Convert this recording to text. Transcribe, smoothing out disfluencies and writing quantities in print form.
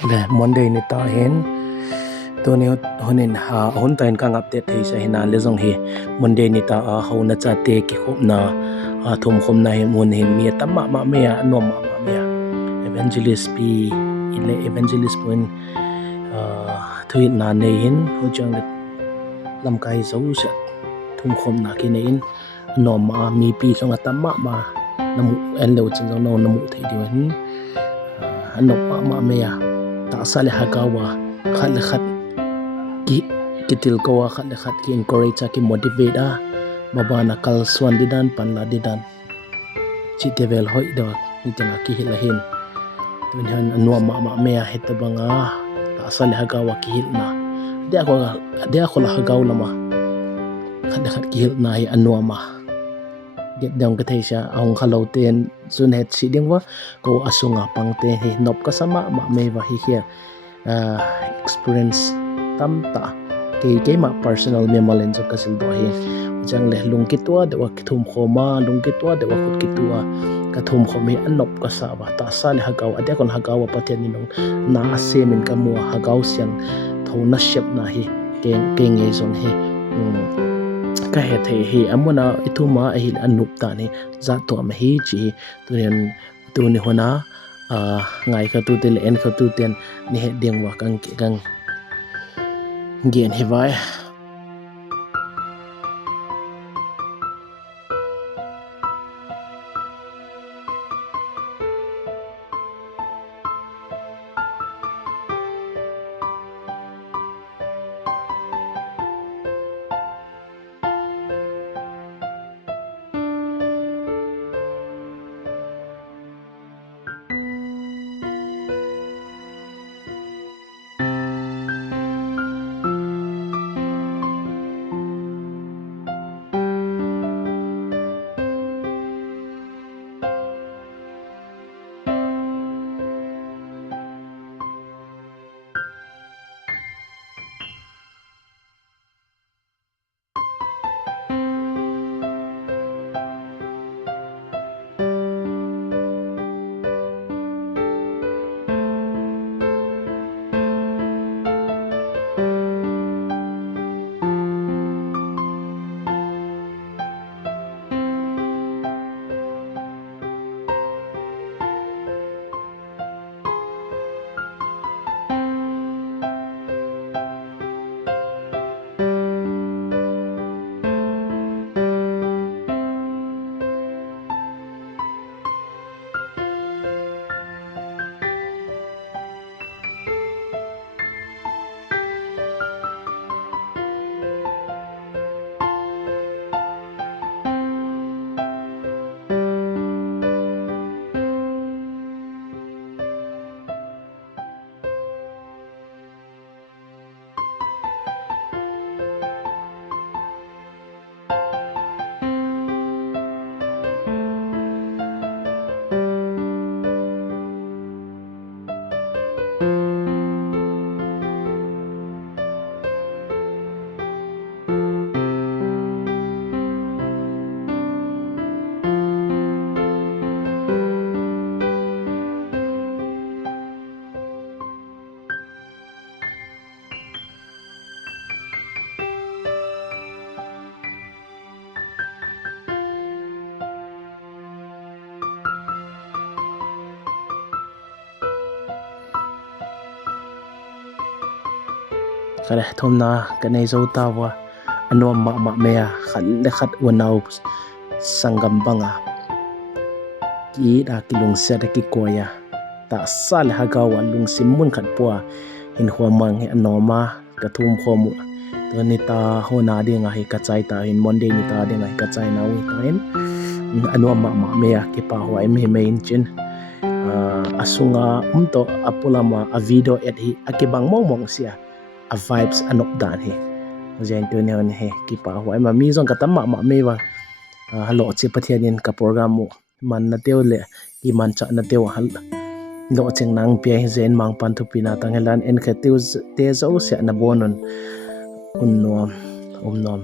Le Monday ni ta hen to ni honin ha hon ta kang update thei sa hina le jong hi Monday ni ta a ho na cha te ki khop na a thum khom na hi mun hin mi tamma ma me ya no ma me ya evangelist pi ile evangelist point thui na nei hin ho jang lam kai zo sa thum khom na ki nei in no ma mi pi khang tamma ma namu en lo chen jong no namu thei di hin no ma me ya ta sale hagawa khat le khat ki kitil ko khat le khat ki encourage ki motivate a baba na kal swan didan pan la didan chi devel hoi do ni tana ki hila hin tun han anwa ma me a het banga ta sale hagawa ki hilna dia ko la hagaw lama khat le khat ki hilna hi anwa ma get dang ka thei sha ong khalo ten sun het si ding wa ko asunga pangte he nop ka sama ma me wa hi here experience tamta ke ma personal memolen jo kasil do hi jang le lungki tua de wa thum khoma lungki tua de wa khut ki tua ka thum khomi anop ka sa wa ta sa le hagaw ade kon hagaw pathian ni nong na ase min ka mu hagaw siang thona shep na hi ke nge zong hi ka he thei hi amuna ithuma hi anup ta ni za to ma hi chi tu ni hona ngai kha tu tel en kha tu ten ni he ding wa kang gen he vai kare thomna kanai zo tawa anwa ma me ya khat le khat wanau sangam banga ki da kilung se da ki koya ta sal hagawa lung simun khat puwa in huamang he anoma ka thum khomu to ni ta hona dinga hi ka chai ta in Monday ni ta dinga hi ka chai na wi ta in anwa ma me ya ki pa hwai me in chin asunga umto apulama a video et hi akibang mong sia a vibes anop dan hi jen tu ne on he ki pa hwai ma mi jong ka tamma ma me wa halo che pathianin ka program mu man na teu le ki man cha na teu hal lo cheng nang pe zen mang pan thu pina tang helan en kha teu te zo se na bonon unnom